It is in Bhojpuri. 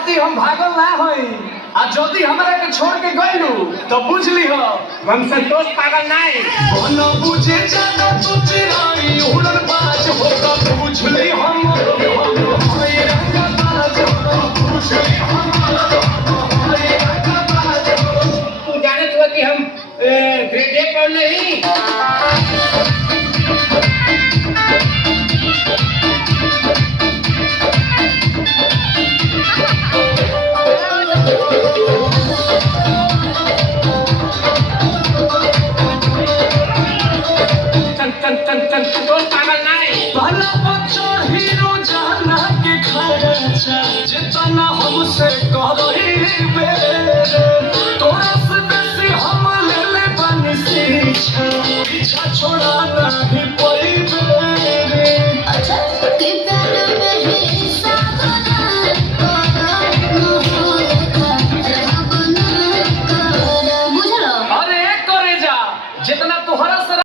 खाती हम भागल ना होई आ जदी हमरा के छोड़ के गइलू तो बुझली हो हम संतोष पागल नहीं न बुझे जाना तू चिराई उड़न बाज हो तो बुझली हम होई रंगबाज हो बुझली हम होई रंगबाज तू जानत हो कि हम ग्रेड पर नहीं संतोष पागल नहीं भला बच्चा हीरो जाना के खर्चा जितना हमसे करही बेरे तोरा से बेसी हम ले ले बनी पीछा छोड़ा नहीं